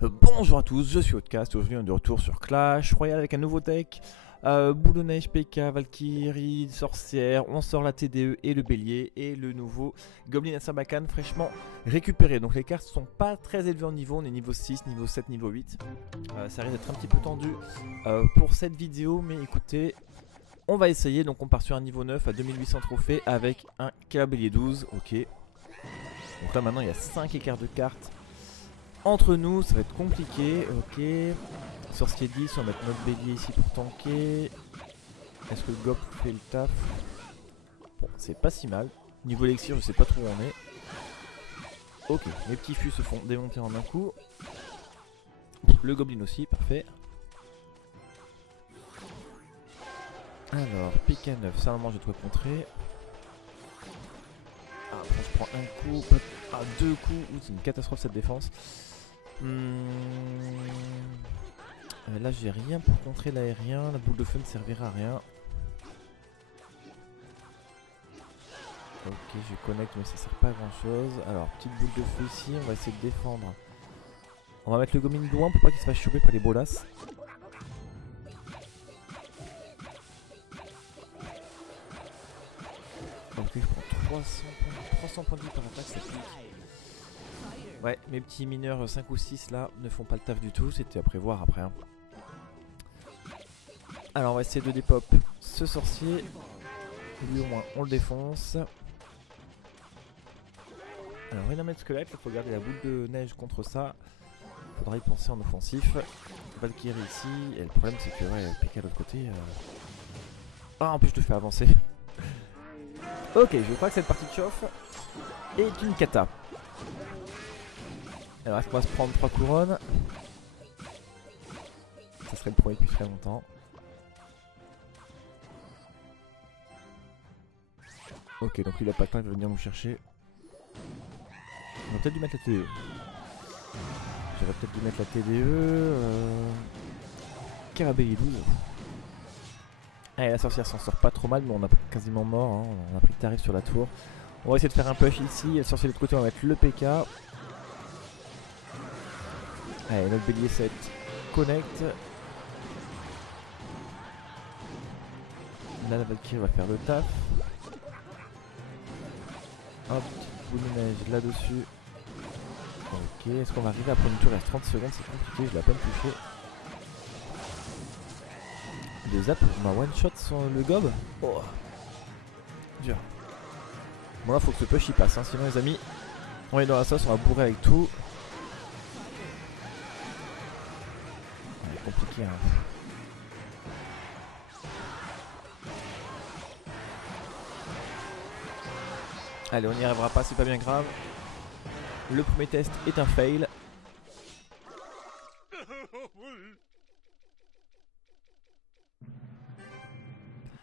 Bonjour à tous, je suis Outcast, aujourd'hui on est de retour sur Clash Royale avec un nouveau deck. Boule de neige, PK, Valkyrie, sorcière, on sort la TDE et le bélier et le nouveau Goblin à Sarbacane fraîchement récupéré. Donc les cartes sont pas très élevées en niveau, on est niveau 6, niveau 7, niveau 8. Ça risque d'être un petit peu tendu pour cette vidéo, mais écoutez, on va essayer. Donc on part sur un niveau 9 à 2800 trophées avec un bélier 12, ok. Donc là maintenant il y a 5 écarts de cartes entre nous, ça va être compliqué, ok. Sorcier 10, on va mettre notre bélier ici pour tanker. Est-ce que le gop fait le taf? Bon, c'est pas si mal. Niveau élixir, je sais pas trop où on est. Ok, mes petits fûts se font démonter en un coup. Le goblin aussi, parfait. Alors, pique à 9, ça normalement je dois contrer. Ah, bon, je prends un coup, ah, deux coups, c'est une catastrophe cette défense. Là j'ai rien pour contrer l'aérien, la boule de feu ne servira à rien. Ok, je connecte mais ça sert pas à grand chose. Alors petite boule de feu ici, on va essayer de défendre. On va mettre le goblin loin pour pas qu'il se fasse choper par les bolas. Ok, je prends 300 points de vie par attaque, ça pique. Ouais, mes petits mineurs 5 ou 6 là ne font pas le taf du tout, c'était à prévoir après. Hein. Alors on va essayer de dépop ce sorcier. Lui au moins on le défonce. Alors rien à mettre squelette, il faut garder la boule de neige contre ça. Faudra y penser en offensif. Valkyrie ici, et le problème c'est que ouais, PK de l'autre côté. Ah en plus je te fais avancer. Ok, je crois que cette partie de chauffe est une cata. Alors est-ce qu'on va se prendre 3 couronnes? Ça serait le premier depuis très longtemps. Ok, donc il a pas le temps, il va venir nous chercher. On va peut-être dû mettre la TDE. J'aurais peut-être dû mettre la TDE. Carabelli 12. Allez, la sorcière s'en sort pas trop mal, mais on a quasiment mort. Hein. On a pris le tarif sur la tour. On va essayer de faire un push ici. Le sorcier de l'autre côté, on va mettre le PK. Allez, notre bélier 7 connect. Là, la Valkyrie va faire le taf. Hop, petite boule de neige là-dessus. Ok, est-ce qu'on va arriver à prendre une tour? Il reste 30 secondes, c'est compliqué, je l'ai à peine touché. De zap, on a one shot sur le gob. Oh, dur. Bon là faut que ce push il passe, hein. Sinon les amis, on est dans la sauce, on va bourrer avec tout. C'est compliqué hein. Allez, on n'y arrivera pas, c'est pas bien grave. Le premier test est un fail.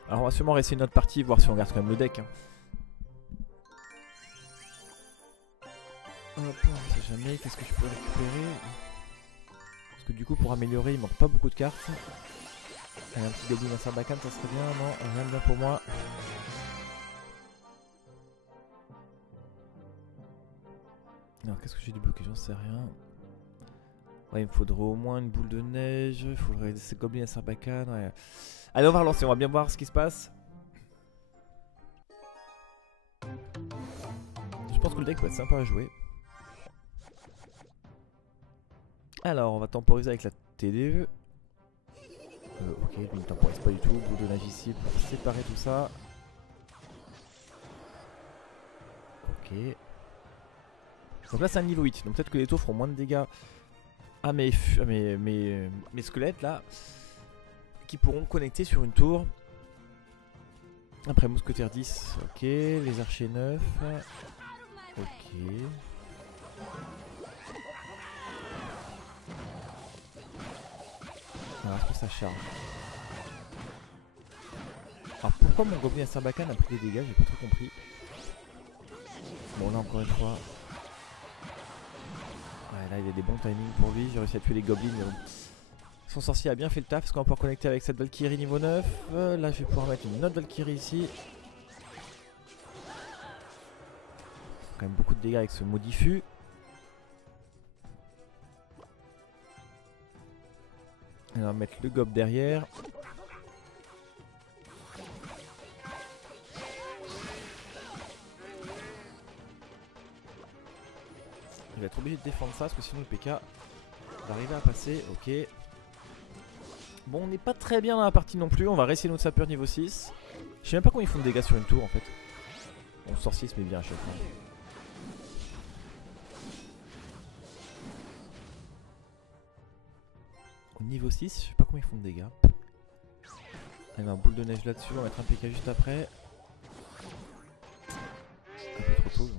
Alors on va sûrement réessayer une autre partie, voir si on garde quand même le deck. Hein. Hop, on sait jamais, qu'est-ce que je peux récupérer? Parce que du coup pour améliorer il manque pas beaucoup de cartes. Allez, un petit goblin à Sarbacane ça serait bien, non? Rien de bien pour moi. Alors qu'est-ce que j'ai débloqué? J'en sais rien. Ouais, il me faudrait au moins une boule de neige. Il faudrait ces goblins à Sarbacane. Ouais. Allez, on va relancer, on va bien voir ce qui se passe. Je pense que le deck va être sympa à jouer. Alors, on va temporiser avec la TDE. Ok, lui il ne temporise pas du tout. Boule de neige ici pour séparer tout ça. Ok. Donc là, c'est un niveau 8. Donc peut-être que les tours feront moins de dégâts à mes squelettes là. Qui pourront connecter sur une tour. Après mousquetaire 10, ok, les archers 9, ok. Alors est-ce que ça charge? Alors pourquoi mon goblin à Sarbacane a pris des dégâts? J'ai pas trop compris. Bon là encore une fois. Ouais là il y a des bons timings pour lui, j'ai réussi à tuer les goblins mais bon. Son sorcier a bien fait le taf, est-ce qu'on va pouvoir connecter avec cette Valkyrie niveau 9? Là je vais pouvoir mettre une autre Valkyrie ici. Quand même beaucoup de dégâts avec ce maudit fût. On va mettre le gob derrière. Il va être obligé de défendre ça parce que sinon le PK va arriver à passer. Ok. Bon, on n'est pas très bien dans la partie non plus. On va réessayer notre sapeur niveau 6. Je sais même pas combien ils font de dégâts sur une tour en fait. Bon, sorcier se met bien à chaque fois. Au niveau 6, je sais pas combien ils font de dégâts. Allez, un boule de neige là-dessus. On va mettre un PK juste après. Un peu trop tôt.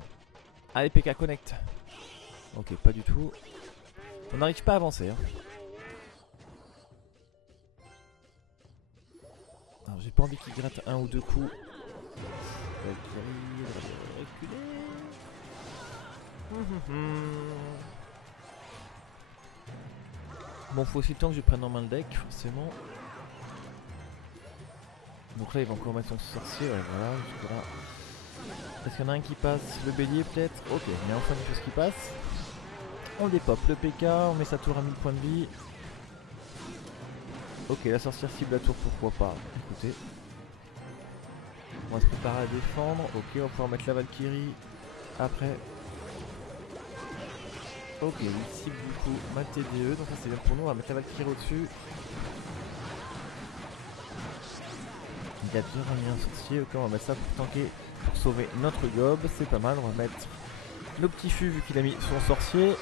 Allez, PK connect. Ok, pas du tout. On n'arrive pas à avancer. Hein. Alors j'ai pas envie qu'il gratte un ou deux coups. Reculer. Bon, faut aussi le temps que je prenne en main le deck, forcément. Donc là il va encore mettre son sorcier, ouais, voilà, jusque là. Est-ce qu'il y en a un qui passe? Le bélier peut-être? Ok, il y a enfin une chose qui passe. On dépop le PK, on met sa tour à 1000 points de vie. Ok, la sorcière cible la tour, pourquoi pas. Écoutez. On va se préparer à défendre. Ok, on va pouvoir mettre la Valkyrie après. Ok, il cible du coup ma TDE, donc ça c'est bien pour nous. On va mettre la Valkyrie au-dessus. Il a bien remis un sorcier. Ok, on va mettre ça pour tanker, pour sauver notre gob. C'est pas mal, on va mettre le petit fût vu qu'il a mis son sorcier.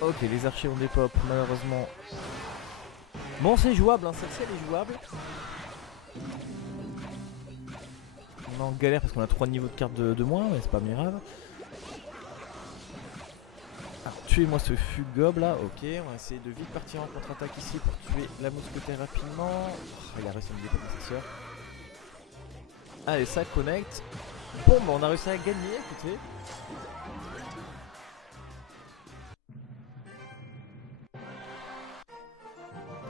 Ok, les archers ont des pop, malheureusement. Bon, c'est jouable, hein. Celle-ci elle est jouable. On est en galère parce qu'on a 3 niveaux de cartes de moins, mais c'est pas bien grave. Alors, tuez-moi ce fût gob là, ok. On va essayer de vite partir en contre-attaque ici pour tuer la mousquetaire rapidement. Oh, il a réussi à me dépasser sa soeur. Allez, ça connecte. Bon, bah on a réussi à gagner, écoutez.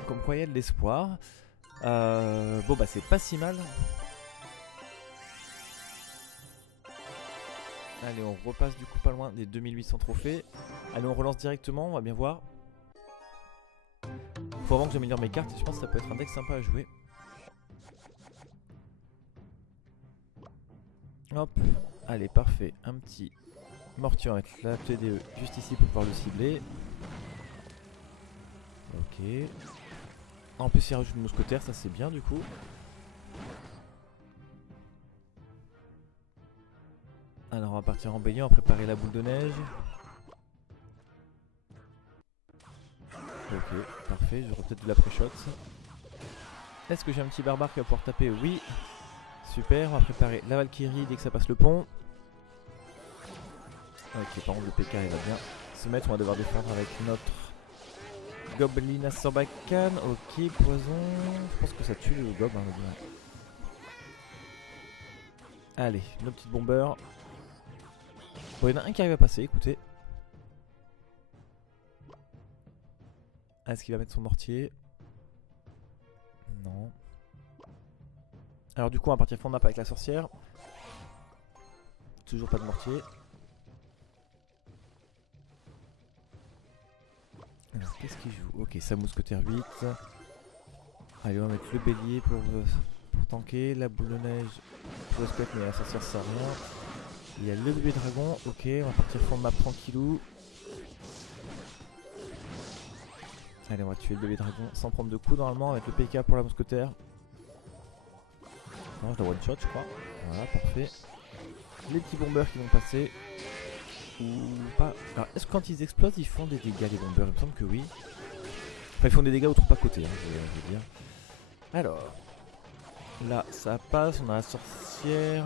Comme quoi il y a de l'espoir. Bon bah c'est pas si mal. Allez, on repasse du coup pas loin des 2800 trophées. Allez, on relance directement, on va bien voir. Faut vraiment que j'améliore mes cartes, je pense que ça peut être un deck sympa à jouer. Hop, allez parfait, un petit mortier, on va mettre la TDE juste ici pour pouvoir le cibler. Ok. En plus il rajoute une mousquetaire, ça c'est bien du coup. Alors on va partir en baignant, on va préparer la boule de neige. Ok, parfait, j'aurai peut-être de la pré-shot. Est-ce que j'ai un petit barbare qui va pouvoir taper? Oui. Super, on va préparer la Valkyrie dès que ça passe le pont. Ok, par contre le PK il va bien se mettre, on va devoir défendre avec notre Goblin à Sarbacane. Ok, poison. Je pense que ça tue le gob. Hein, allez, nos petites bombeurs. Bon, il y en a un qui arrive à passer, écoutez. Est-ce qu'il va mettre son mortier? Non. Alors du coup on va partir fond de map avec la sorcière. Toujours pas de mortier. Alors qu'est-ce qu'il joue? Ok, sa mousquetaire 8. Allez, on va mettre le bélier pour tanker. La boule de neige pour le squelette, mais la sorcière ça sert à rien. Il y a le bébé dragon. Ok, on va partir fond de map tranquillou. Allez, on va tuer le bébé dragon sans prendre de coups normalement avec le PK pour la mousquetaire. Non, je la one shot je crois. Voilà, parfait. Les petits bombeurs qui vont passer. Ou pas. Alors, est-ce que quand ils explosent, ils font des dégâts les bombeurs? Il me semble que oui. Enfin, ils font des dégâts au trou à côté, hein, je veux dire. Alors. Là, ça passe, on a la sorcière.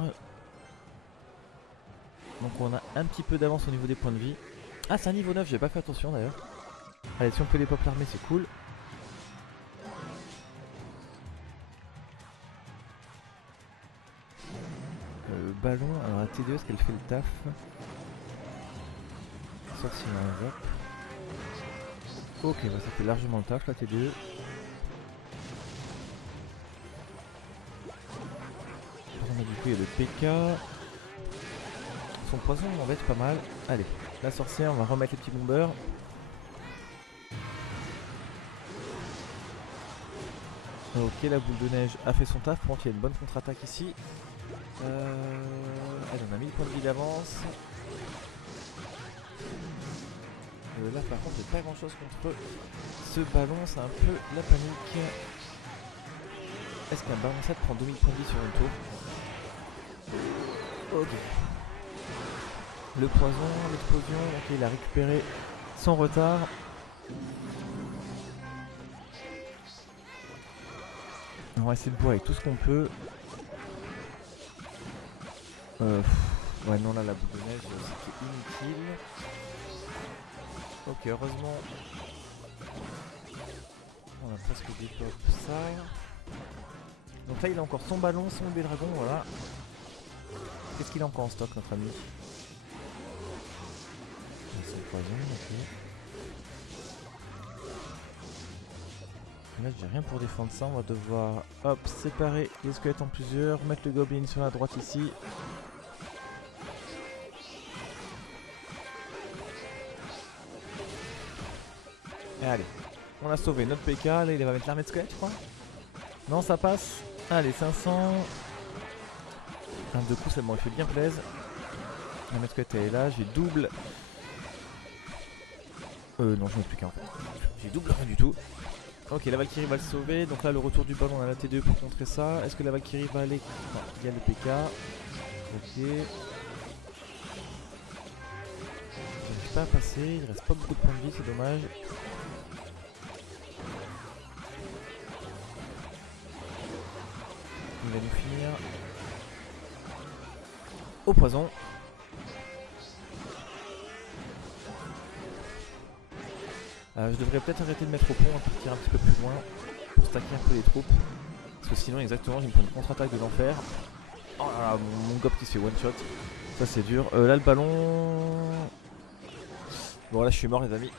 Donc on a un petit peu d'avance au niveau des points de vie. Ah, c'est un niveau 9, j'ai pas fait attention d'ailleurs. Allez, si on peut dépop l'armée, c'est cool. Le ballon, alors la TDE, est-ce qu'elle fait le taf? Sauf s'il y a un zap. Ok, bah ça fait largement le taf la TDE. Par contre, du coup, il y a le PK. Son poison m'embête pas mal. Allez, la sorcière, on va remettre les petits bombeurs. Ok, la boule de neige a fait son taf. Par contre, il y a une bonne contre-attaque ici. Elle en a 1000 points de vie d'avance. Là, par contre, il n'y a pas grand chose contre ce ballon. C'est un peu la panique. Est-ce qu'un ballon 7 prend 2000 points de vie sur une tour? Ok. Le poison, l'explosion. Ok, il a récupéré son retard. On va essayer de boire avec tout ce qu'on peut. Ouais, non, là, la boule de neige, c'était inutile. Ok, heureusement, on a presque dépop ça. Donc là, il a encore son ballon, son bébé dragon, voilà. Qu'est-ce qu'il a encore en stock, notre ami? Son poison, ok. Là, j'ai rien pour défendre ça. On va devoir, hop, séparer les squelettes en plusieurs, mettre le goblin sur la droite ici. Et allez, on a sauvé notre PK. Là, il va mettre l'armée de squelettes, je crois. Non, ça passe. Allez, 500. Un de coups, ça m'aurait fait bien plaisir. L'armée de squelettes, elle est là. J'ai double. Non, je n'ai plus qu'un. J'ai double rien du tout. Ok, la Valkyrie va le sauver. Donc là, le retour du ballon, on a la T2 pour contrer ça. Est-ce que la Valkyrie va aller... Non, il y a le PK. Ok. J'arrive pas à passer. Il reste pas beaucoup de points de vie, c'est dommage. Il va nous finir au poison. Je devrais peut-être arrêter de mettre au pont, partir un petit peu plus loin pour stacker un peu les troupes. Parce que sinon, exactement, je vais me prendre une contre-attaque de l'enfer. Oh là là, mon gob qui se fait one shot. Ça, c'est dur. Là, le ballon. Bon, là, je suis mort, les amis.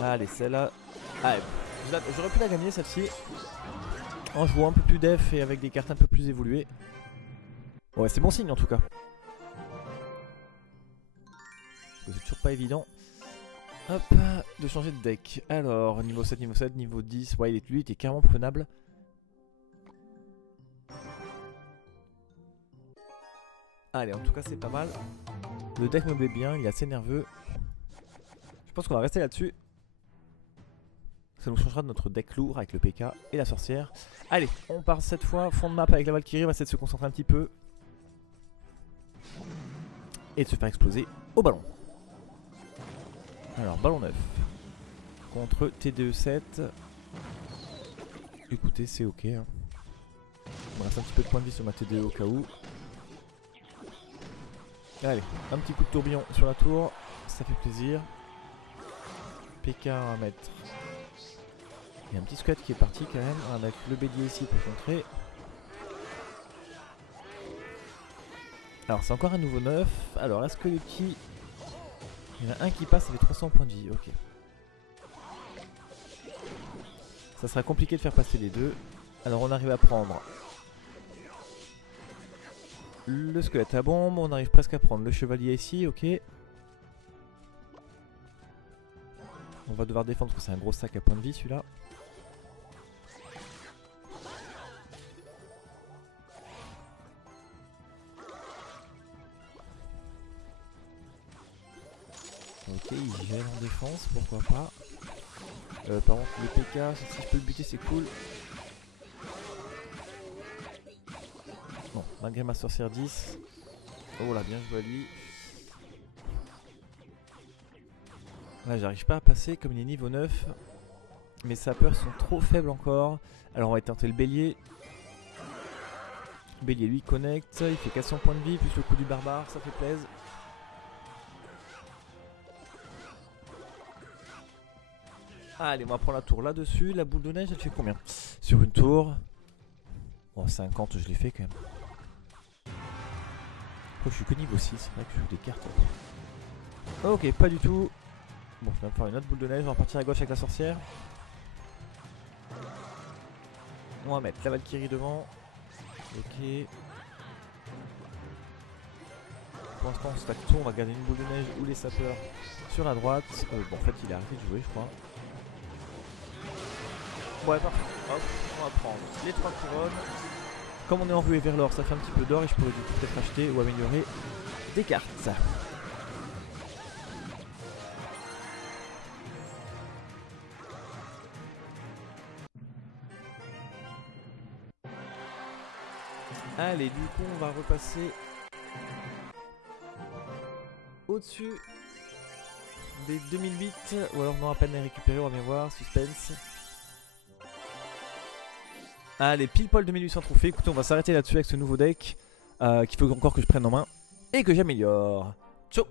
Allez, celle-là. Ah, j'aurais pu la gagner, celle-ci. En jouant un peu plus def et avec des cartes un peu plus évoluées. Ouais, c'est bon signe en tout cas. C'est toujours pas évident. Hop, de changer de deck. Alors, niveau 7, niveau 10. Ouais, lui, il était carrément prenable. Allez, en tout cas, c'est pas mal. Le deck me plaît bien, il est assez nerveux. Je pense qu'on va rester là-dessus. Ça nous changera de notre deck lourd avec le PK et la sorcière. Allez, on part cette fois, fond de map avec la Valkyrie. On va essayer de se concentrer un petit peu. Et de se faire exploser au ballon. Alors, ballon 9 contre TDE7. Écoutez, c'est ok. Hein. Il me reste un petit peu de points de vie sur ma TDE au cas où. Allez, un petit coup de tourbillon sur la tour. Ça fait plaisir. PK à mettre. Il y a un petit squelette qui est parti quand même. On va mettre le bélier ici pour contrer. Alors, c'est encore un nouveau 9. Alors, est-ce que les petits... Il y en a un qui passe avec 300 points de vie, ok. Ça sera compliqué de faire passer les deux. Alors on arrive à prendre le squelette à bombe, on arrive presque à prendre le chevalier ici, ok. On va devoir défendre parce que c'est un gros sac à points de vie celui-là. Ok, il gèle en défense, pourquoi pas. Par contre le PK, si je peux le buter c'est cool. Bon, malgré ma sorcière 10. Oh là, bien joué à lui. Là j'arrive pas à passer comme il est niveau 9. Mes sapeurs sont trop faibles encore. Alors on va tenter le bélier. Le bélier lui connecte, il fait 400 points de vie plus le coup du barbare, ça fait plaisir. Allez, on va prendre la tour là-dessus. La boule de neige, elle fait combien? Sur une tour. Bon, 50, je l'ai fait quand même. Oh, je suis que niveau 6, c'est vrai que je joue des cartes. Ok, pas du tout. Bon, je vais me faire une autre boule de neige. On va repartir à gauche avec la sorcière. On va mettre la Valkyrie devant. Ok. Pour l'instant, on stack tout. On va garder une boule de neige ou les sapeurs sur la droite. Bon, en fait, il a arrêté de jouer, je crois. Ouais, parfait. Hop, on va prendre les 3 couronnes. Comme on est en ruée vers l'or, ça fait un petit peu d'or et je pourrais du coup peut-être acheter ou améliorer des cartes. Allez, du coup, on va repasser au-dessus des 2008. Ou alors, non, à peine à récupérer, on va bien voir. Suspense. Allez, pile poil 2800 trophées. Écoutez, on va s'arrêter là-dessus avec ce nouveau deck qu'il faut encore que je prenne en main et que j'améliore. Ciao!